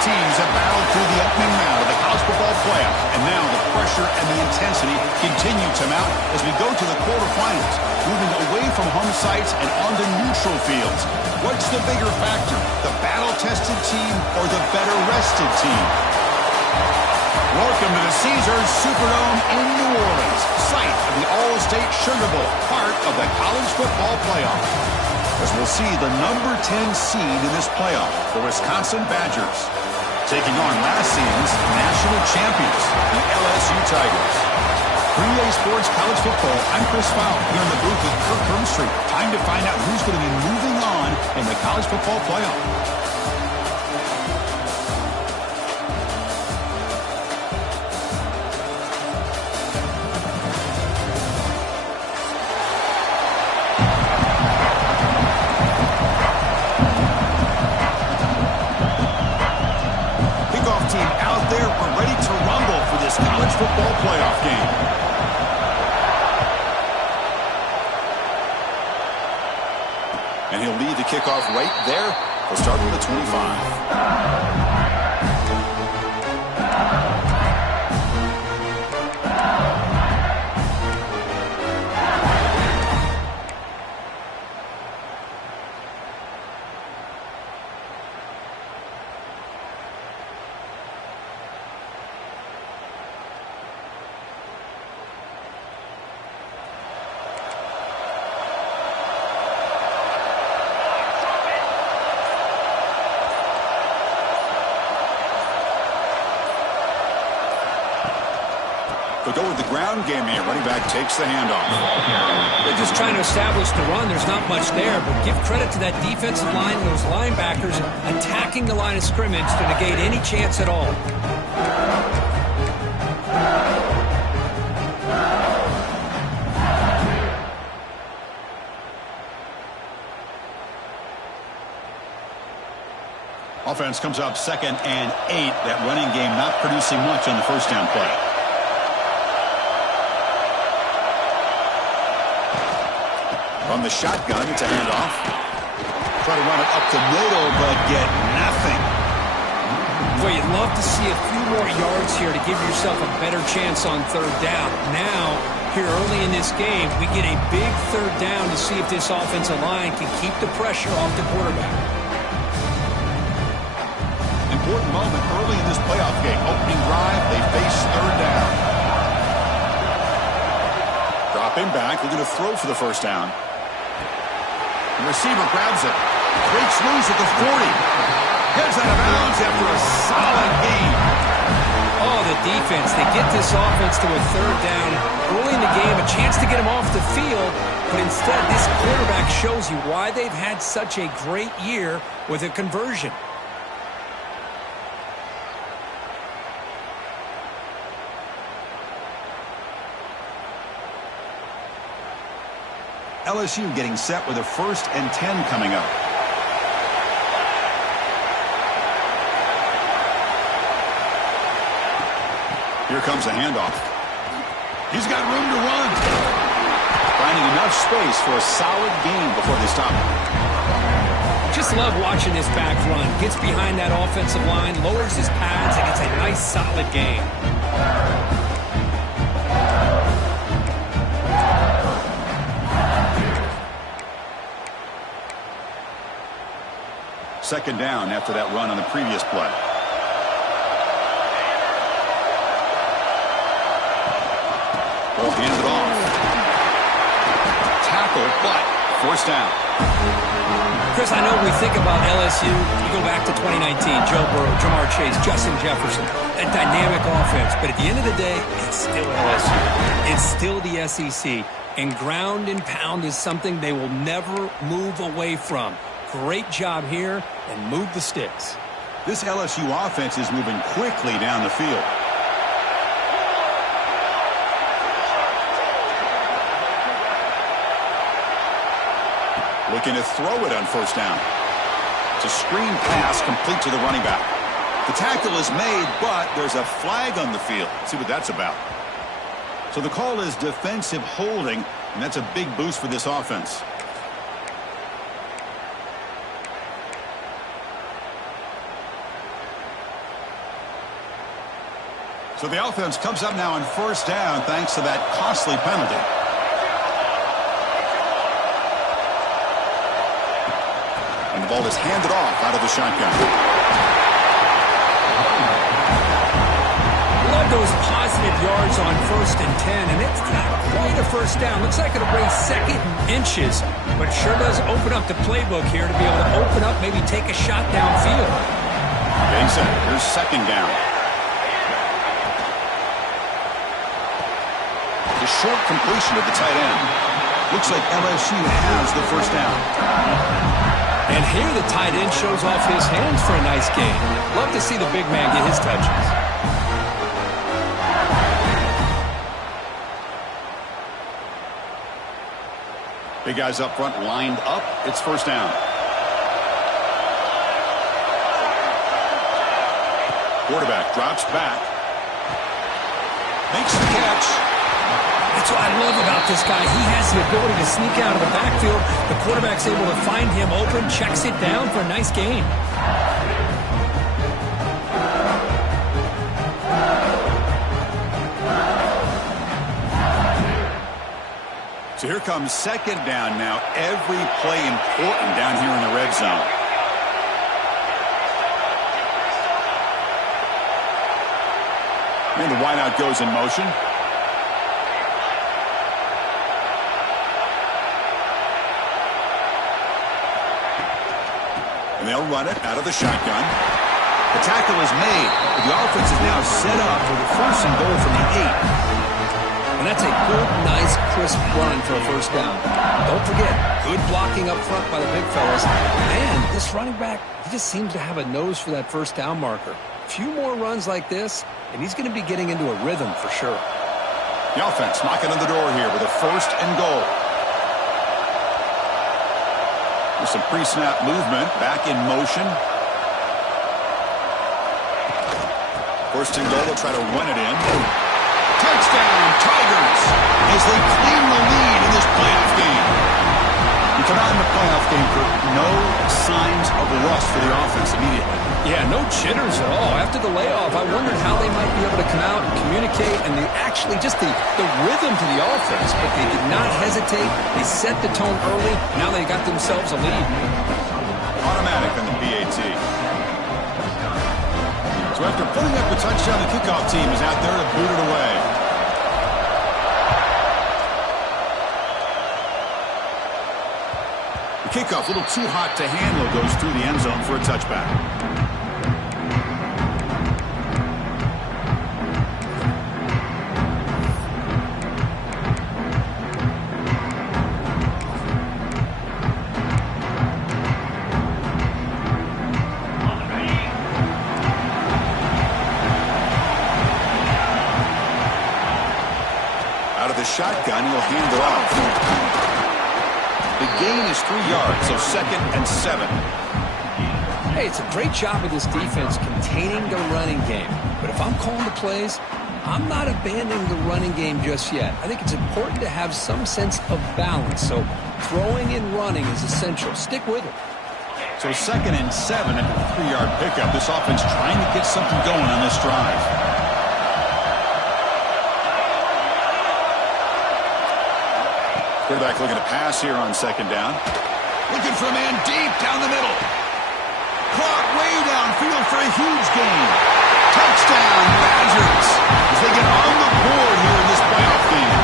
teams have battled through the opening round of the college football playoff, and now the pressure and the intensity continue to mount as we go to the quarterfinals, moving away from home sites and onto neutral fields. What's the bigger factor, the battle-tested team or the better-rested team? Welcome to the Caesars Superdome in New Orleans, site of the All-State Sugar Bowl, part of the college football playoff. As we'll see the number 10 seed in this playoff, the Wisconsin Badgers, taking on last season's national champions, the LSU Tigers. For EA Sports College Football, I'm Chris Fowler here in the booth with Kirk Herbstreit. Time to find out who's going to be moving on in the college football playoff. College football playoff game. And he'll lead the kickoff right there. He'll start with the 25. They'll go with the ground game here. Running back takes the handoff. They're just trying to establish the run. There's not much there, but give credit to that defensive line and those linebackers attacking the line of scrimmage to negate any chance at all. Offense comes up 2nd and 8. That running game not producing much on the first down play. From the shotgun, it's a handoff. Try to run it up the middle, but get nothing. Boy, you'd love to see a few more yards here to give yourself a better chance on third down. Now, here early in this game, we get a big third down to see if this offensive line can keep the pressure off the quarterback. Important moment early in this playoff game. Opening drive, they face third down. Dropping back, looking to throw for the first down. The receiver grabs it, breaks loose at the 40. Heads out of bounds after a solid gain. Oh, the defense. They get this offense to a third down early in the game, a chance to get them off the field, but instead this quarterback shows you why they've had such a great year with a conversion. LSU getting set with a 1st and 10 coming up. Here comes a handoff. He's got room to run. Finding enough space for a solid gain before they stop him. Just love watching this back run. Gets behind that offensive line, lowers his pads, and gets a nice solid gain. 2nd down after that run on the previous play. Ball handed off. Tackle, but forced down. Chris, I know we think about LSU. You go back to 2019, Joe Burrow, Jamar Chase, Justin Jefferson, a dynamic offense. But at the end of the day, it's still LSU. It's still the SEC. And ground and pound is something they will never move away from. Great job here, and move the sticks. This LSU offense is moving quickly down the field. Looking to throw it on first down. It's a screen pass complete to the running back. The tackle is made, but there's a flag on the field. Let's see what that's about. So the call is defensive holding, and that's a big boost for this offense. So the offense comes up now on first down thanks to that costly penalty. And the ball is handed off out of the shotgun. Love those positive yards on 1st and 10, and it's not quite a first down. Looks like it'll bring 2nd and inches, but sure does open up the playbook here to be able to open up, maybe take a shot downfield. Getting set. Here's 2nd down. The short completion to the tight end. Looks like LSU has the first down. And here the tight end shows off his hands for a nice gain. Love to see the big man get his touches. Big guys up front lined up. It's first down. Quarterback drops back. Makes the catch. That's what I love about this guy. He has the ability to sneak out of the backfield. The quarterback's able to find him open, checks it down for a nice gain. So here comes 2nd down now. Every play important down here in the red zone. And the wideout goes in motion. And they'll run it out of the shotgun. The tackle is made. The offense is now set up for the 1st and goal from the 8. And that's a good, nice, crisp run for a first down. Don't forget, good blocking up front by the big fellas. Man, this running back, he just seems to have a nose for that first down marker. A few more runs like this, and he's going to be getting into a rhythm for sure. The offense knocking on the door here with a 1st and goal. With some pre-snap movement, back in motion. 1st and goal, they'll try to run it in. Touchdown, Tigers, as they claim the lead in this playoff game. And tonight in the playoff game, Kirk, no signs of rust for the offense immediately. Yeah, no jitters at all. After the layoff, I wondered how they might be able to come out and communicate, and actually just the rhythm to the offense. But they did not hesitate. They set the tone early. Now they got themselves a lead. Automatic on the PAT. So after putting up the touchdown, the kickoff team is out there to boot it away. The kickoff, a little too hot to handle, goes through the end zone for a touchback. Shotgun, he'll hand it off. The gain is 3 yards, so 2nd and 7. Hey, it's a great job of this defense containing the running game. But if I'm calling the plays, I'm not abandoning the running game just yet. I think it's important to have some sense of balance. So throwing and running is essential. Stick with it. So 2nd and 7 at the 3-yard pickup. This offense trying to get something going on this drive. Quarterback looking to pass here on 2nd down. Looking for a man deep down the middle. Caught way downfield for a huge gain. Touchdown, Badgers, as they get on the board here in this playoff game.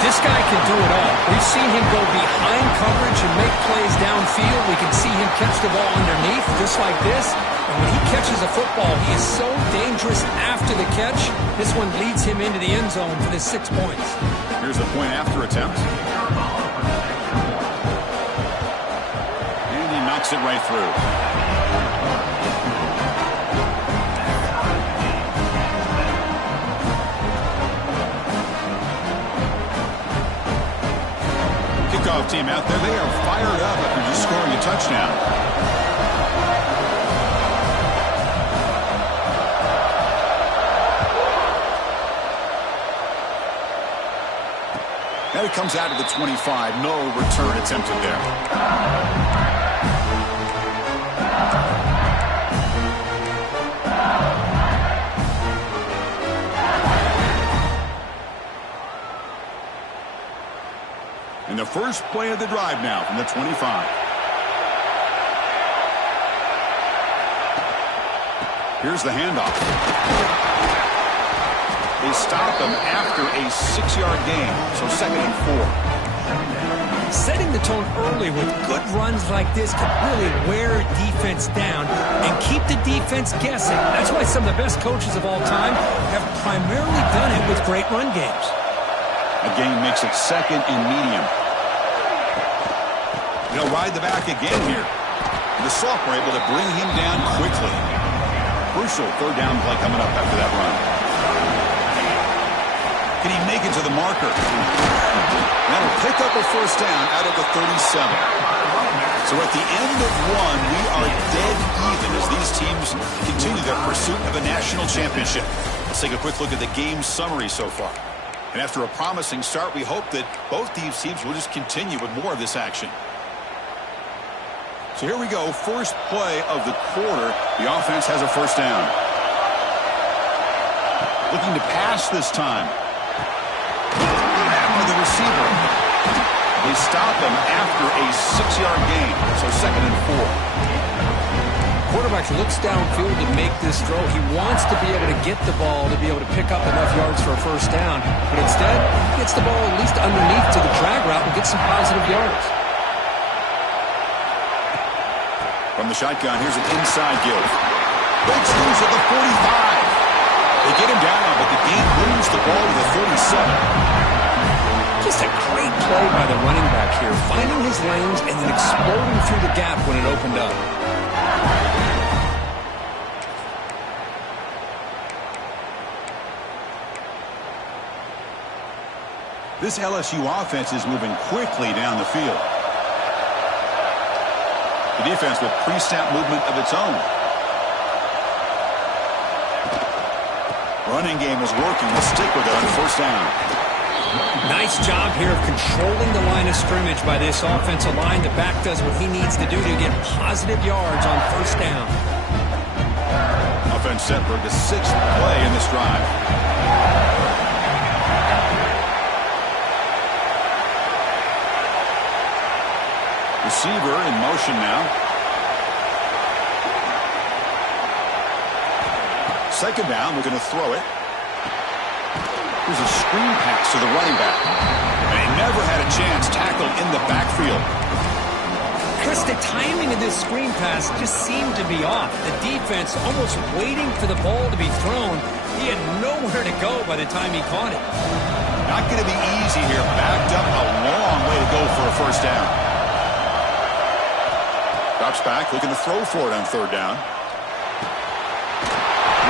This guy can do it all. We've seen him go behind coverage and make plays downfield. We can see him catch the ball underneath, just like this. And when he catches a football, he is so dangerous after the catch. This one leads him into the end zone for the 6 points. Here's the point after attempt. And he knocks it right through. Kickoff team out there, they are fired up after just scoring a touchdown. Now he comes out to the 25. No return attempted there. the first play of the drive now from the 25. Here's the handoff. They stop him after a 6-yard gain, so 2nd and 4. Setting the tone early with good runs like this can really wear a defense down and keep the defense guessing. That's why some of the best coaches of all time have primarily done it with great run games. A gain makes it 2nd and medium. They'll ride the back again here. The sophomore able to bring him down quickly. Crucial 3rd down play coming up after that run. Can he make it to the marker? That'll pick up a 1st down out of the 37. So at the end of one, we are dead even as these teams continue their pursuit of a national championship. Let's take a quick look at the game summary so far. And after a promising start, we hope that both these teams will just continue with more of this action. So here we go, first play of the quarter. The offense has a 1st down. Looking to pass this time. And the receiver. They stop him after a 6-yard gain, so 2nd and 4. Quarterback looks downfield to make this throw. He wants to be able to get the ball to be able to pick up enough yards for a 1st down. But instead, he gets the ball at least underneath to the drag route and gets some positive yards. From the shotgun, here's an inside give. Breaks loose at the 45. They get him down, but the game moves the ball to the 37. Just a great play by the running back here, finding his lanes and then exploding through the gap when it opened up. This LSU offense is moving quickly down the field. The defense with pre-snap movement of its own. Running game is working. Let's stick with it on 1st down. Nice job here of controlling the line of scrimmage by this offensive line. The back does what he needs to do to get positive yards on 1st down. Offense set for the 6th play in this drive. Receiver in motion now. 2nd down, we're going to throw it. Here's a screen pass to the running back. And he never had a chance tackled in the backfield. Chris, the timing of this screen pass just seemed to be off. The defense almost waiting for the ball to be thrown. He had nowhere to go by the time he caught it. Not going to be easy here. Backed up a long way to go for a 1st down. Drops back, looking to throw for it on 3rd down.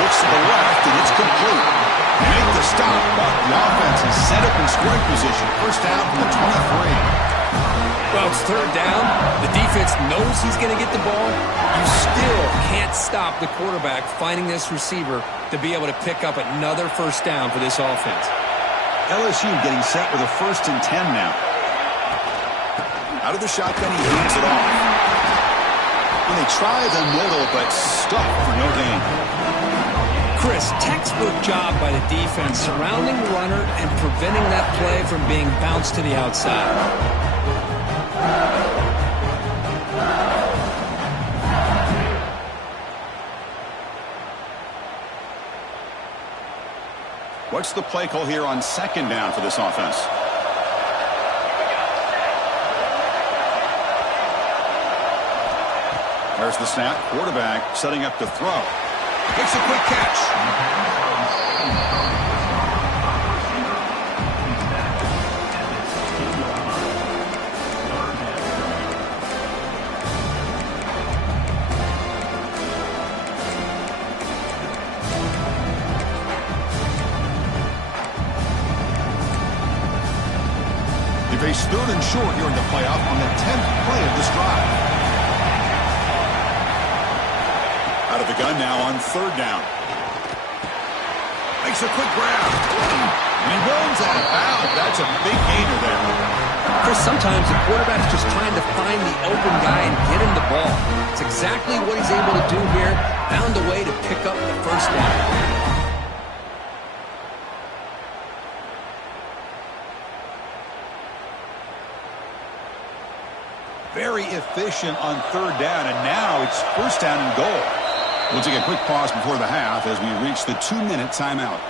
Looks to the left, and it's complete. They make the stop, but the offense is set up in scoring position. 1st down from the 23. Well, it's 3rd down. The defense knows he's going to get the ball. You still can't stop the quarterback finding this receiver to be able to pick up another 1st down for this offense. LSU getting set with a 1st and 10 now. Out of the shotgun, he hands it off. And they try the middle, but stuck for no gain. Chris, textbook job by the defense surrounding the runner and preventing that play from being bounced to the outside. What's the play call here on 2nd down for this offense? There's the snap. Quarterback setting up to throw. Makes a quick catch. They face 3rd and short here in the playoff on the 10th play of this drive. Out of the gun now on 3rd down. Makes a quick grab. And he runs out of bounds. That's a big gainer there. Chris, sometimes the quarterback's just trying to find the open guy and get him the ball. It's exactly what he's able to do here. Found a way to pick up the 1st down. very efficient on third down, and now it's first down and goal. We'll take a quick pause before the half as we reach the 2-minute timeout.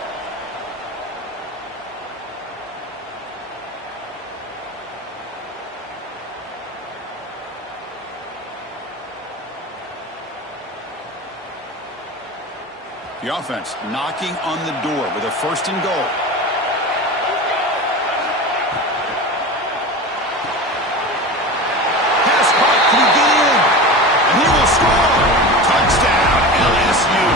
The offense knocking on the door with a first and goal. Pass caught. Can he get in? And he will score. Touchdown, LSU.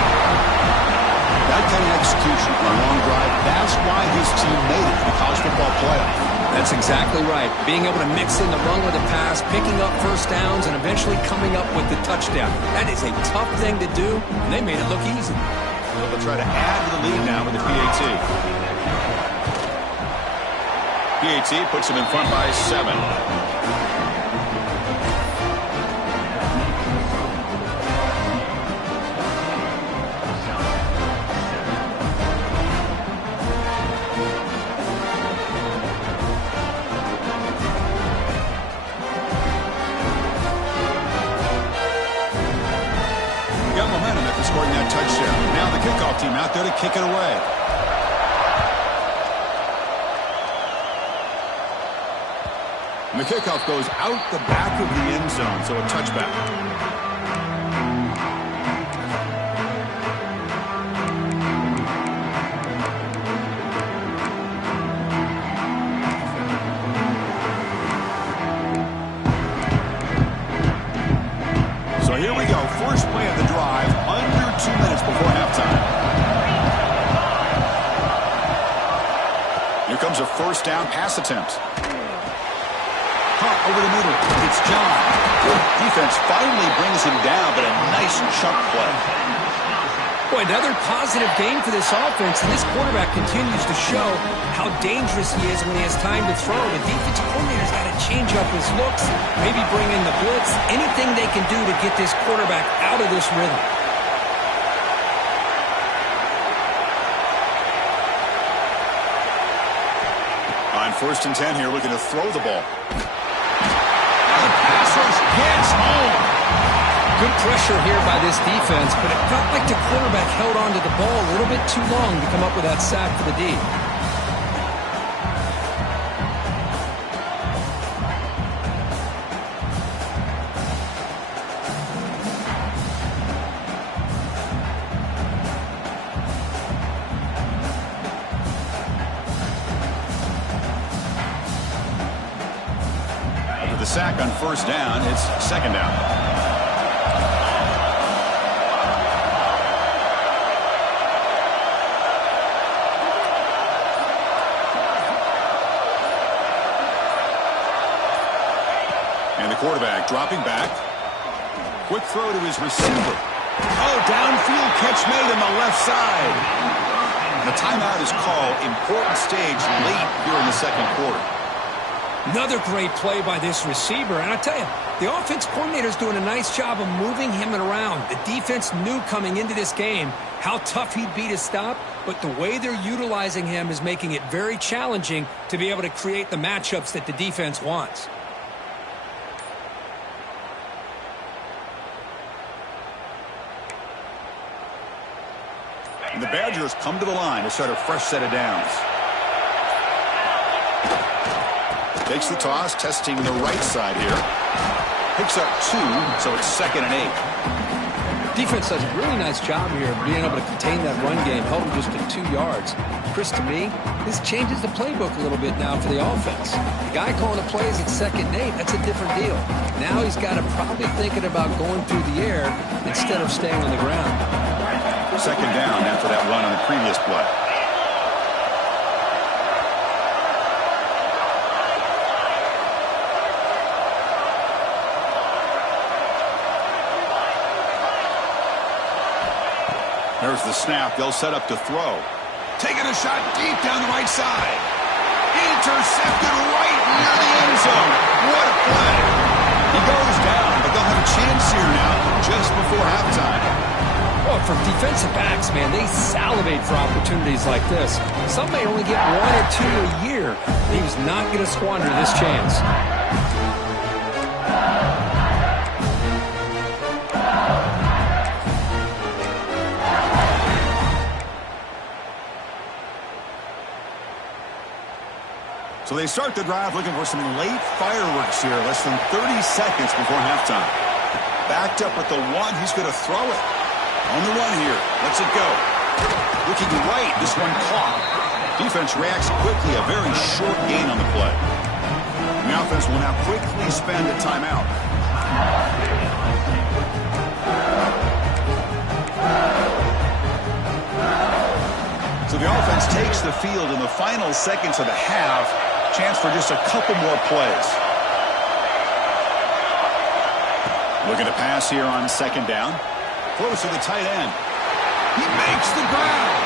That kind of execution on a long drive, that's why his team made it to the college football playoff. That's exactly right. Being able to mix in the run with the pass, picking up first downs, and eventually coming up with the touchdown. That is a tough thing to do, and they made it look easy. They'll try to add to the lead now with the PAT. PAT puts them in front by 7. Got momentum after scoring that touchdown. Now the kickoff team out there to kick it away. And the kickoff goes out the back of the end zone, so a touchback. So here we go. First play of the drive, under 2 minutes before halftime. Here comes a first down pass attempt. Caught over the middle. It's John. Defense finally brings him down, but a nice chunk play. Boy, another positive game for this offense, and this quarterback continues to show how dangerous he is when he has time to throw. The defensive coordinator's got to change up his looks, maybe bring in the blitz, anything they can do to get this quarterback out of this rhythm. On 1st and 10 here, looking to throw the ball. The pass rush gets home. Good pressure here by this defense, but it felt like the quarterback held on to the ball a little bit too long to come up with that sack for the D. After the sack on first down, it's second down. Quarterback dropping back. Quick throw to his receiver. Oh, downfield catch made on the left side. And the timeout is called. Important stage late here in the second quarter. Another great play by this receiver. And I tell you, the offense coordinator's doing a nice job of moving him around. The defense knew coming into this game how tough he'd be to stop, but the way they're utilizing him is making it very challenging to be able to create the matchups that the defense wants. And the Badgers come to the line to start a fresh set of downs. Takes the toss, testing the right side here. Picks up 2, so it's 2nd and 8. Defense does a really nice job here of being able to contain that run game, held him just to 2 yards. Chris, to me, this changes the playbook a little bit now for the offense. The guy calling the plays at 2nd and 8, that's a different deal. Now he's got to probably thinking about going through the air instead of staying on the ground. 2nd down after that run on the previous play. There's the snap. They'll set up to throw. Taking a shot deep down the right side. Intercepted right near the end zone. What a play. He goes down, but they'll have a chance here now just before halftime. Well, for defensive backs, man, they salivate for opportunities like this. Some may only get 1 or 2 a year. He's not going to squander this chance. So they start the drive looking for some late fireworks here, less than 30 seconds before halftime. Backed up with the one, he's going to throw it. On the run here, lets it go. Looking right, this one caught. Defense reacts quickly, a very short gain on the play. And the offense will now quickly spend a timeout. So the offense takes the field in the final seconds of the half. Chance for just a couple more plays. Looking to pass here on second down. Close to the tight end. He makes the ground.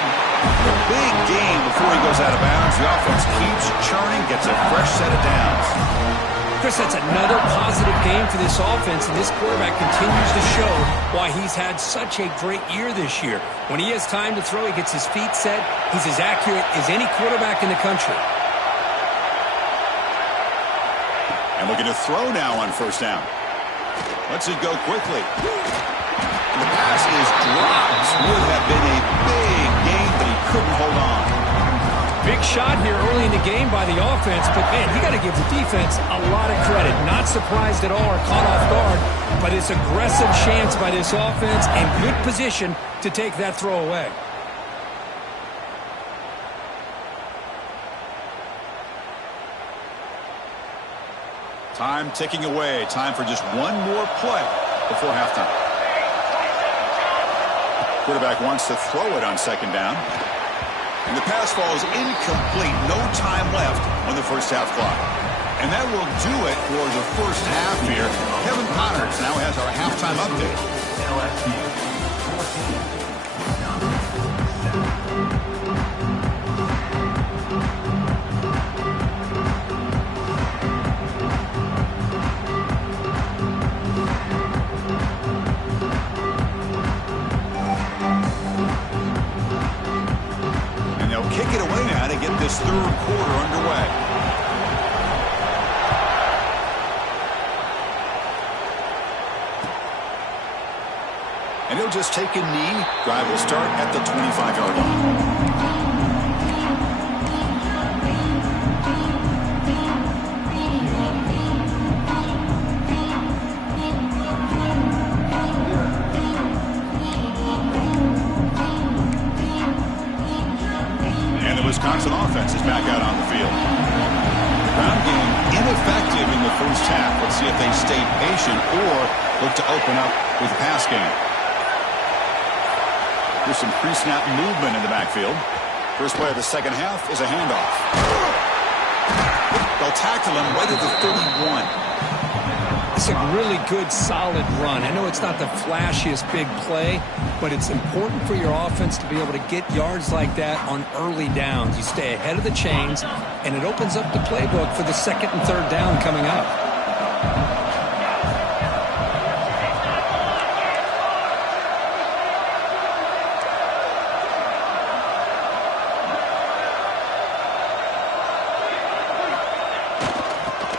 A big gain before he goes out of bounds. The offense keeps churning, gets a fresh set of downs. Chris, that's another positive game for this offense, and this quarterback continues to show why he's had such a great year this year. When he has time to throw, he gets his feet set. He's as accurate as any quarterback in the country. And looking to throw now on first down. Lets it go quickly. And the pass is dropped. Would have been a big gain, but he couldn't hold on. Big shot here early in the game by the offense, but man, you got to give the defense a lot of credit. Not surprised at all or caught off guard, but it's aggressive chance by this offense and good position to take that throw away. Time ticking away. Time for just one more play before halftime. Quarterback wants to throw it on second down. And the pass falls incomplete. No time left on the first half clock. And that will do it for the first half here. Kevin Connors now has our halftime update. Kick it away now to get this third quarter underway. And he'll just take a knee. Drive will start at the 25-yard line. Wisconsin offense is back out on the field. The ground game ineffective in the first half. Let's see if they stay patient or look to open up with a pass game. There's some pre-snap movement in the backfield. First play of the second half is a handoff. They'll tackle him right at the 31. It's a really good, solid run. I know it's not the flashiest big play, but it's important for your offense to be able to get yards like that on early downs. You stay ahead of the chains, and it opens up the playbook for the second and third down coming up.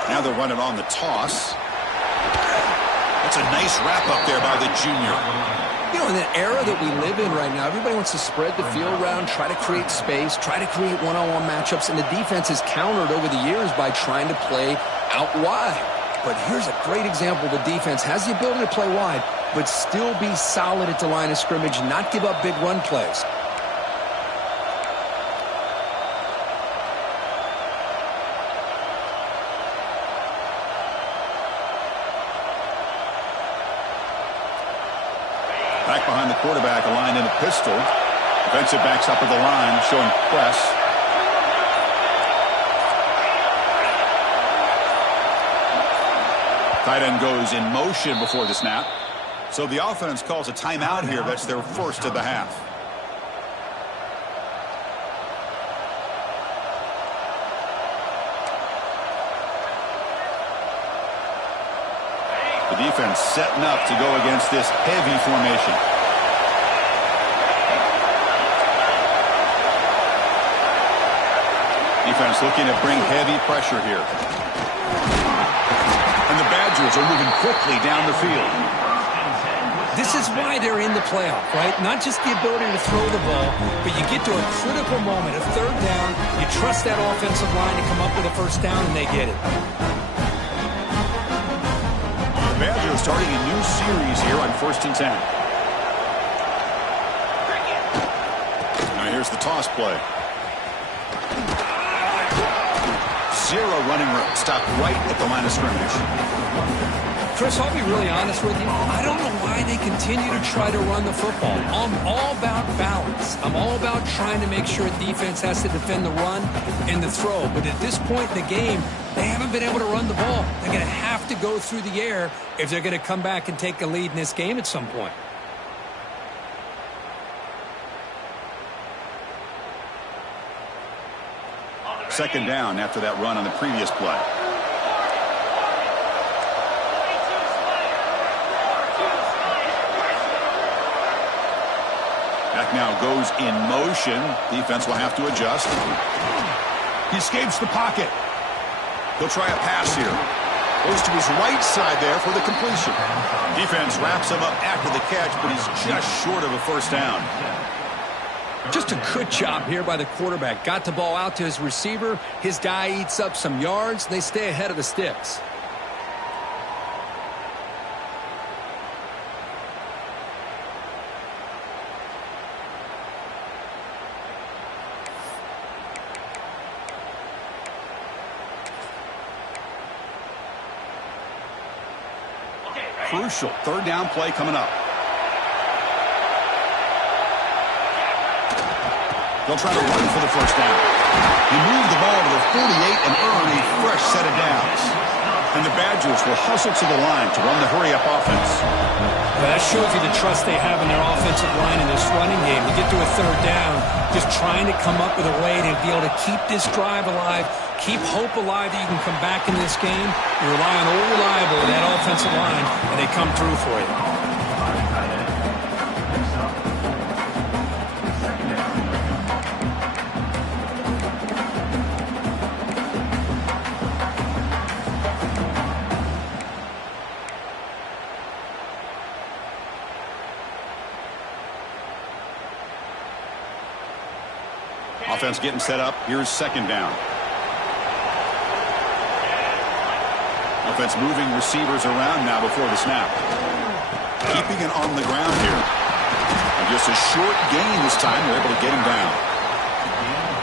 Now they're running on the toss. That's a nice wrap up there by the junior. You know, in the era that we live in right now, everybody wants to spread the field around, try to create space, try to create one-on-one matchups, and the defense has countered over the years by trying to play out wide. But here's a great example. The defense has the ability to play wide, but still be solid at the line of scrimmage, not give up big run plays. Back behind the quarterback, aligned in a pistol. Defensive backs up at the line, showing press. Tight end goes in motion before the snap. So the offense calls a timeout here. That's their first of the half. The defense setting up to go against this heavy formation. Defense looking to bring heavy pressure here. And the Badgers Badgers are moving quickly down the field. This is why they're in the playoff, right? Not just the ability to throw the ball, but you get to a critical moment, a third down, you trust that offensive line to come up with a first down, and they get it. The Badgers starting a new series here on 1st and 10. Now here's the toss play. Zero running room. Stopped right at the line of scrimmage. Chris, I'll be really honest with you. I don't know why they continue to try to run the football. I'm all about balance. I'm all about trying to make sure defense has to defend the run and the throw. But at this point in the game, they haven't been able to run the ball. They're going to have to go through the air if they're going to come back and take a lead in this game at some point. Second down after that run on the previous play. Back now goes in motion. Defense will have to adjust. He escapes the pocket. He'll try a pass here. Goes to his right side there for the completion. Defense wraps him up after the catch, but he's just short of a first down. Just a good job here by the quarterback. Got the ball out to his receiver. His guy eats up some yards. They stay ahead of the sticks. Crucial third down play coming up. They'll try to run for the first down. He moved the ball to the 48 and earned a fresh set of downs. And the Badgers will hustle to the line to run the hurry-up offense. Well, that shows you the trust they have in their offensive line in this running game. To get to a third down, just trying to come up with a way to be able to keep this drive alive, keep hope alive that you can come back in this game. You rely on old reliable that offensive line, and they come through for you. Offense getting set up. Here's second down. Offense moving receivers around now before the snap. Keeping it on the ground here. And just a short gain this time. They're able to get him down.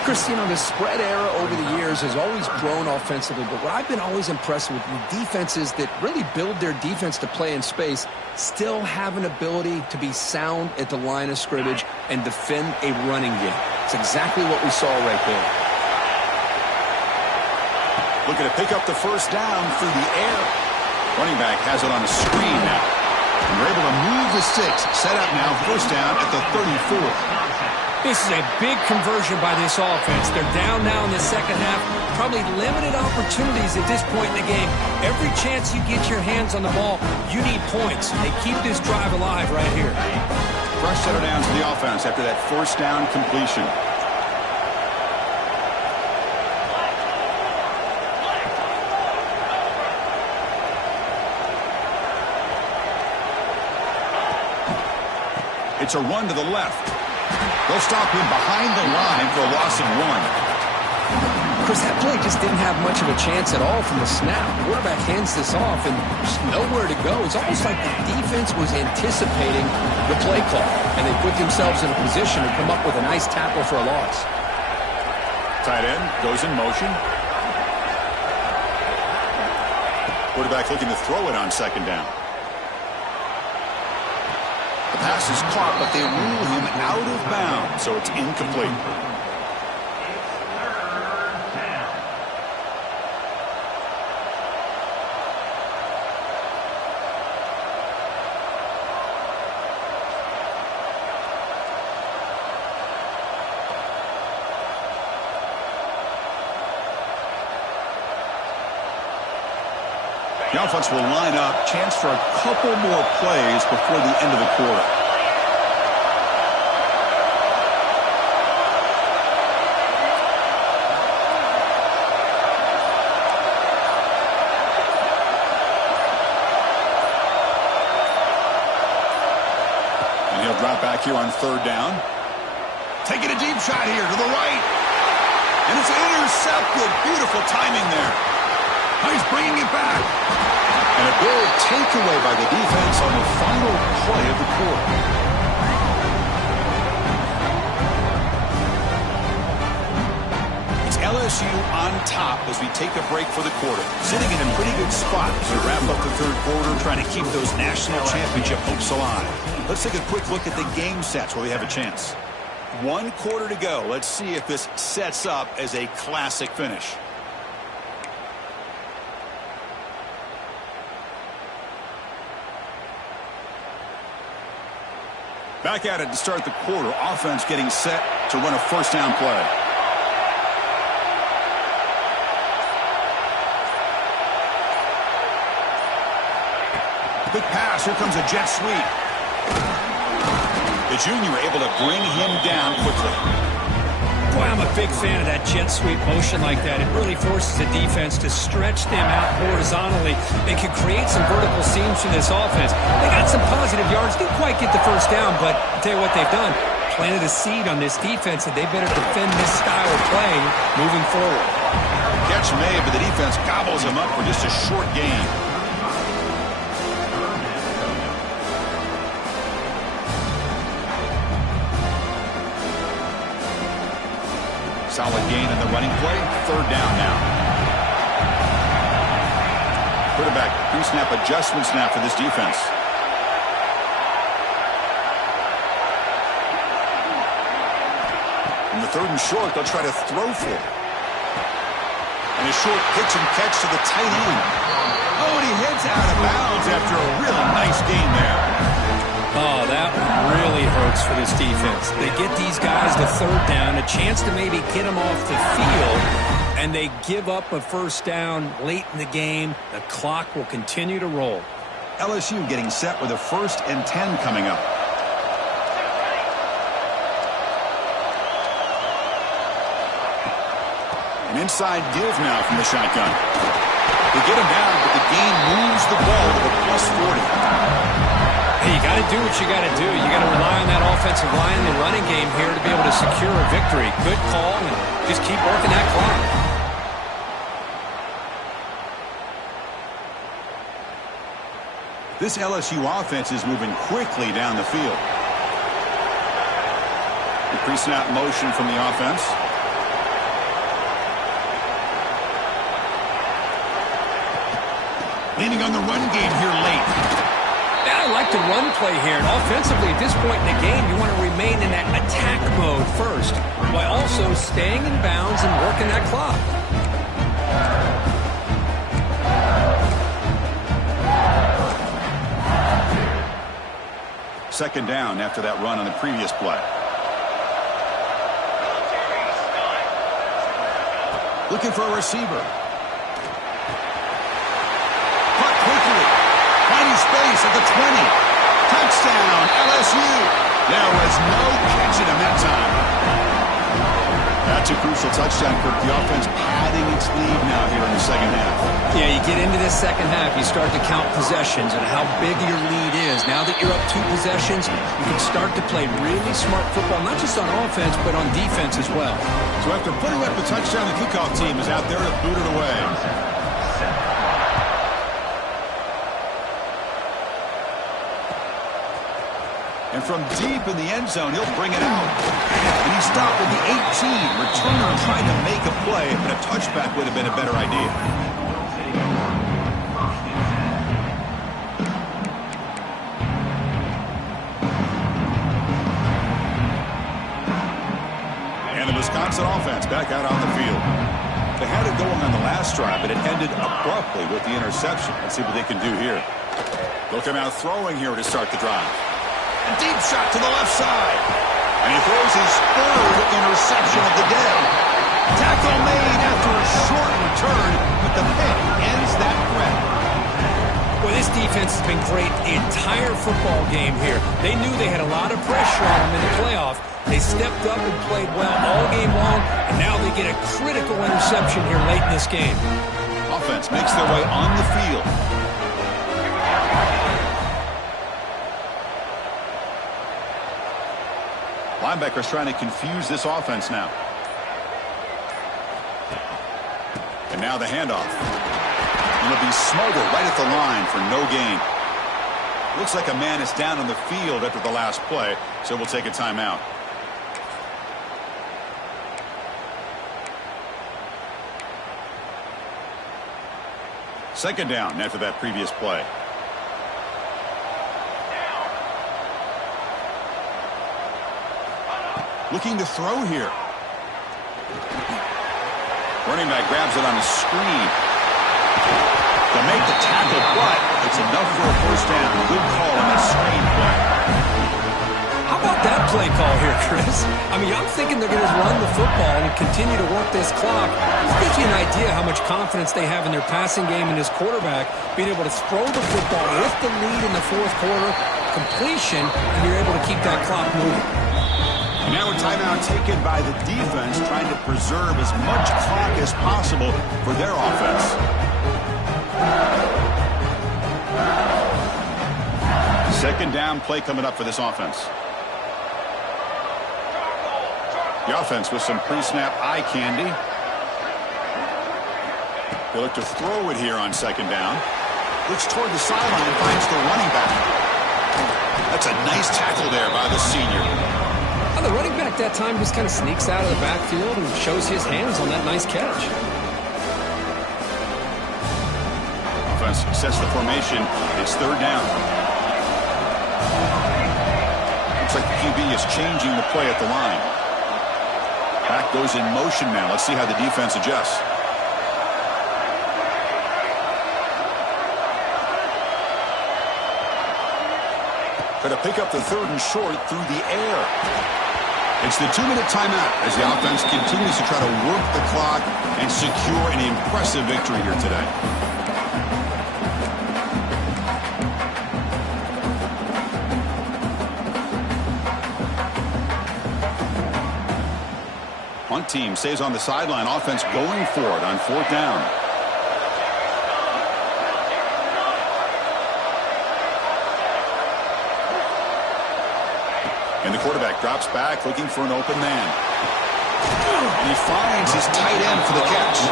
Chris, you know, the spread era over the years has always grown offensively, but what I've been always impressed with the defenses that really build their defense to play in space still have an ability to be sound at the line of scrimmage and defend a running game. It's exactly what we saw right there. Looking to pick up the first down through the air. Running back has it on a screen now. And we're able to move the sticks. Set up now, first down at the 34. This is a big conversion by this offense. They're down now in the second half. Probably limited opportunities at this point in the game. Every chance you get your hands on the ball, you need points. They keep this drive alive right here. Fresh set of downs to the offense after that first down completion. It's a run to the left. They'll stop him behind the line for a loss of 1. Chris, that play just didn't have much of a chance at all from the snap. The quarterback hands this off and there's nowhere to go. It's almost like the defense was anticipating the play call, and they put themselves in a position to come up with a nice tackle for a loss. Tight end goes in motion. Quarterback looking to throw it on second down. The pass is caught, but they rule him out of bounds, so it's incomplete. The offense will line up. Chance for a couple more plays before the end of the quarter. Back here on third down. Taking a deep shot here to the right. And it's intercepted. Beautiful timing there. Now he's bringing it back. And a big takeaway by the defense on the final play of the quarter. LSU on top as we take a break for the quarter. Sitting in a pretty good spot as we wrap up the third quarter, trying to keep those national championship hopes alive. Let's take a quick look at the game sets where we have a chance. 1 quarter to go. Let's see if this sets up as a classic finish. Back at it to start the quarter. Offense getting set to run a first down play. Quick pass. Here comes a jet sweep. The junior able to bring him down quickly. Boy, I'm a big fan of that jet sweep motion like that. It really forces the defense to stretch them out horizontally and can create some vertical seams for this offense. They got some positive yards. Didn't quite get the first down, but I'll tell you what they've done. Planted a seed on this defense, and they better defend this style of playing moving forward. Catch made, but the defense gobbles him up for just a short gain. Solid gain in the running play. Third down now. Quarterback pre-snap adjustment snap for this defense. In the third and short, they'll try to throw for it. And a short pitch and catch to the tight end. Oh, and he heads out of bounds after a really nice gain there. Oh, that one really hurts for this defense. They get these guys to third down, a chance to maybe get them off the field, and they give up a first down late in the game. The clock will continue to roll. LSU getting set with a 1st and 10 coming up. An inside give now from the shotgun. They get him down, but the game moves the ball to the +40. Hey, you got to do what you got to do. You got to rely on that offensive line and the running game here to be able to secure a victory. Good call, and just keep working that clock. This LSU offense is moving quickly down the field. The pre-snap motion from the offense. Leaning on the run game here late. I like the run play here. And offensively, at this point in the game, you want to remain in that attack mode first, while also staying in bounds and working that clock. Second down after that run on the previous play. Looking for a receiver. Caught quickly. Finding space at the 20. Touchdown, LSU. There was no catching him that time. That's a crucial touchdown, Kirk. The offense padding its lead now here in the second half. Yeah, you get into this second half, you start to count possessions and how big your lead is. Now that you're up 2 possessions, you can start to play really smart football, not just on offense, but on defense as well. So after putting up the touchdown, the kickoff team is out there to boot it away. And from deep in the end zone, he'll bring it out. And he stopped at the 18. Returner trying to make a play, but a touchback would have been a better idea. And the Wisconsin offense back out on the field. They had it going on the last drive, but it ended abruptly with the interception. Let's see what they can do here. They'll come out throwing here to start the drive. A deep shot to the left side. And he throws his 3rd interception of the day. Tackle made after a short return, but the pick ends that threat. Well, this defense has been great the entire football game here. They knew they had a lot of pressure on them in the playoff. They stepped up and played well all game long, and now they get a critical interception here late in this game. Offense makes their way on the field. Linebackers trying to confuse this offense now. And now the handoff. And it'll be Smolder right at the line for no gain. Looks like a man is down on the field after the last play, so we'll take a timeout. Second down after that previous play. Looking to throw here. Running back grabs it on the screen. To make the tackle, but it's enough for a first down. Good call on that screen play. How about that play call here, Chris? I mean, I'm thinking they're going to run the football and continue to work this clock. This gives you an idea how much confidence they have in their passing game and this quarterback being able to throw the football with the lead in the fourth quarter, completion, and you're able to keep that clock moving. Now a timeout taken by the defense, trying to preserve as much clock as possible for their offense. Second down play coming up for this offense. The offense with some pre-snap eye candy. They look to throw it here on second down. Looks toward the sideline, finds the running back. That's a nice tackle there by the senior. The running back that time just kind of sneaks out of the backfield and shows his hands on that nice catch. Offense sets the formation. It's third down. Looks like the QB is changing the play at the line. Back goes in motion now. Let's see how the defense adjusts. Going to pick up the third and short through the air. It's the 2-minute timeout as the offense continues to try to work the clock and secure an impressive victory here today. Punt team stays on the sideline. Offense going for it on fourth down. And the quarterback drops back looking for an open man. And he finds his tight end for the catch.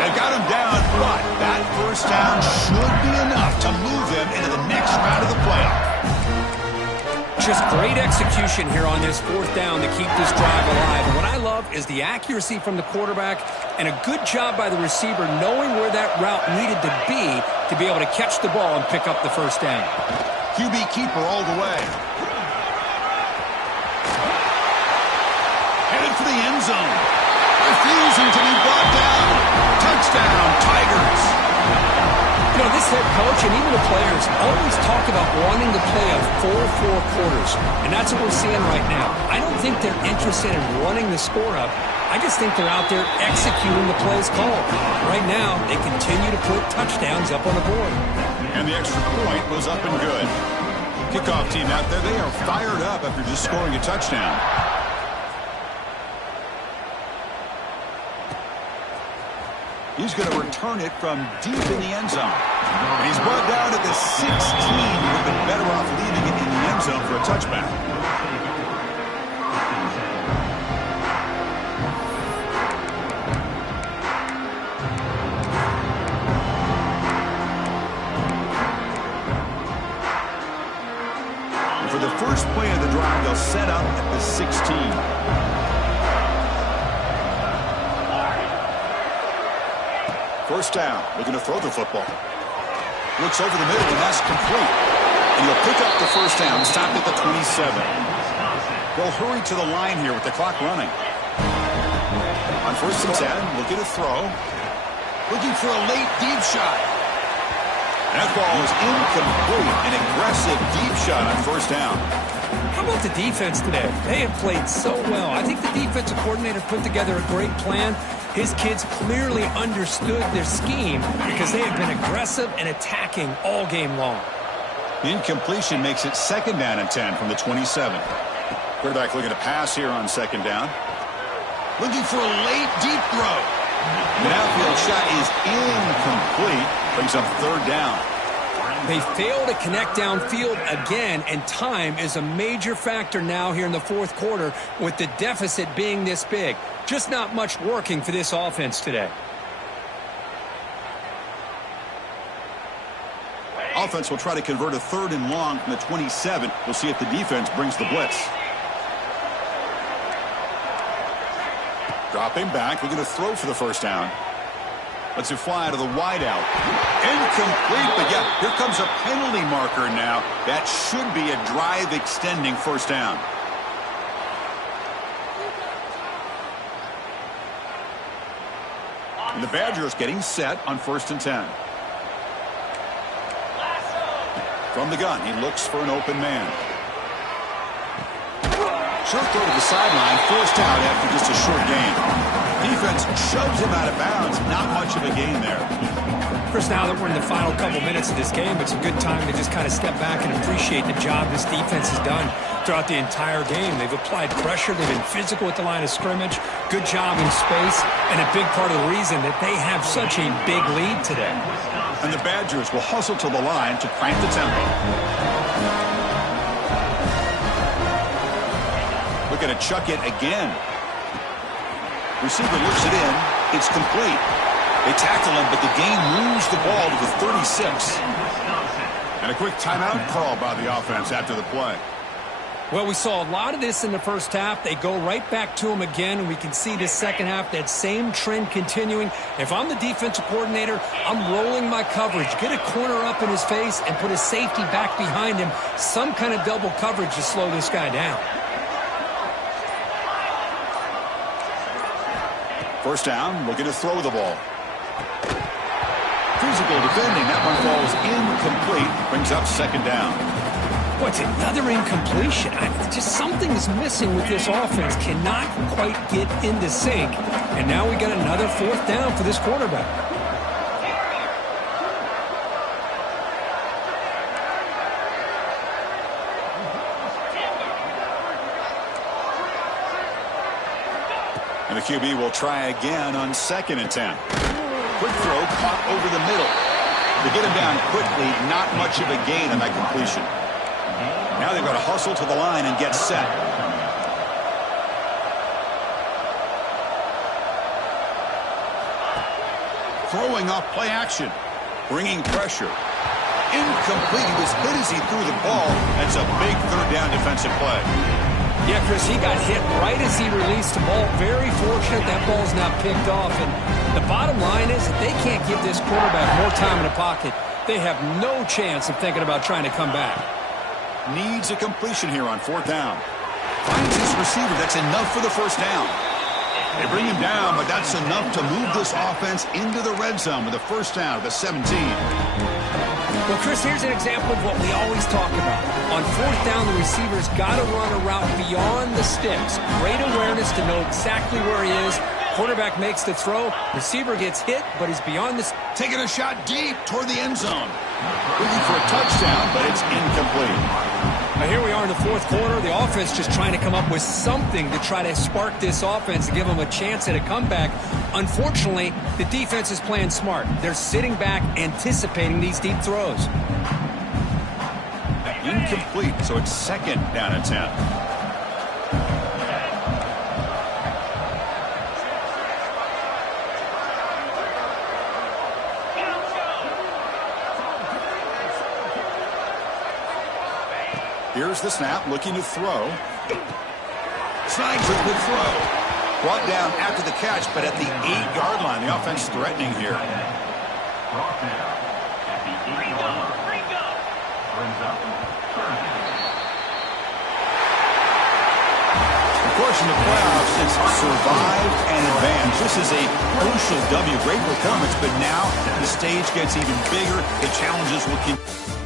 They've got him down, but that first down should be enough to move them into the next round of the playoff. Just great execution here on this fourth down to keep this drive alive. And what I love is the accuracy from the quarterback and a good job by the receiver knowing where that route needed to be able to catch the ball and pick up the first down. QB keeper all the way. Headed for the end zone. Refusing to be brought down. Touchdown, Tigers. You know, this head coach and even the players always talk about wanting to play a 4-4 quarters, and that's what we're seeing right now. I don't think they're interested in running the score up. I just think they're out there executing the plays called. Right now, they continue to put touchdowns up on the board. And the extra point was up and good. Kickoff team out there, they are fired up after just scoring a touchdown. He's going to return it from deep in the end zone. And he's brought down at the 16. He would have been better off leaving it in the end zone for a touchback. And for the first play of the drive, they'll set up at the 16. First down, looking to throw the football. Looks over the middle, and that's complete. And he'll pick up the first down, stopped at the 27. They'll hurry to the line here with the clock running. On first and 10, looking to throw. Looking for a late deep shot. And that ball is incomplete. An aggressive deep shot on first down. How about the defense today? They have played so well. I think the defensive coordinator put together a great plan. His kids clearly understood their scheme because they have been aggressive and attacking all game long. Incompletion makes it second down and 10 from the 27. Quarterback looking to pass here on second down. Looking for a late deep throw. The outfield shot is incomplete. Brings up third down. They fail to connect downfield again, and time is a major factor now here in the fourth quarter with the deficit being this big. Just not much working for this offense today. Offense will try to convert a 3rd and long from the 27. We'll see if the defense brings the blitz. Dropping back, looking to throw for the first down. Lets it fly to the wideout. Incomplete, but yeah, here comes a penalty marker now. That should be a drive-extending first down. And the Badgers getting set on 1st and 10. From the gun, he looks for an open man. Short throw to the sideline, forced out after just a short gain. Defense shoves him out of bounds. Not much of a gain there. Chris, now that we're in the final couple minutes of this game, it's a good time to just kind of step back and appreciate the job this defense has done throughout the entire game. They've applied pressure. They've been physical at the line of scrimmage. Good job in space, and a big part of the reason that they have such a big lead today. And the Badgers will hustle to the line to crank the tempo. Look at it, chuck it again. Receiver looks it in. It's complete. They tackle him, but the game moves the ball to the 36. And a quick timeout call by the offense after the play. Well, we saw a lot of this in the first half. They go right back to him again, and we can see this second half, that same trend continuing. If I'm the defensive coordinator, I'm rolling my coverage. Get a corner up in his face and put a safety back behind him. Some kind of double coverage to slow this guy down. First down, looking to throw the ball. Physical defending. That one falls incomplete. Brings up 2nd down. What's another incompletion? Just something is missing with this offense. Cannot quite get into sync. And now we got another 4th down for this quarterback. And the QB will try again on 2nd and 10. Quick throw caught over the middle. To get him down quickly, not much of a gain on that completion. Now they've got to hustle to the line and get set. Throwing off play action. Bringing pressure. Incomplete. He was hit as he threw the ball. That's a big 3rd down defensive play. Yeah, Chris, he got hit right as he released the ball. Very fortunate that ball's not picked off. And the bottom line is that they can't give this quarterback more time in the pocket. They have no chance of thinking about trying to come back. Needs a completion here on 4th down. Finds his receiver. That's enough for the first down. They bring him down, but that's enough to move this offense into the red zone with a first down at the 17. Well, Chris, here's an example of what we always talk about. On 4th down, the receiver's got to run a route beyond the sticks. Great awareness to know exactly where he is. Quarterback makes the throw. Receiver gets hit, but he's beyond the... Taking a shot deep toward the end zone. Looking for a touchdown, but it's incomplete. Now here we are in the 4th quarter. The offense just trying to come up with something to try to spark this offense and give them a chance at a comeback. Unfortunately, the defense is playing smart. They're sitting back, anticipating these deep throws. Incomplete, so it's 2nd down and 10. Here's the snap, looking to throw. Snags a good throw. Brought down after the catch, but at the 8-yard line. The offense threatening here. Of course, in the playoffs, it's survived and advanced. This is a crucial W. Great performance, but now the stage gets even bigger. The challenges will continue.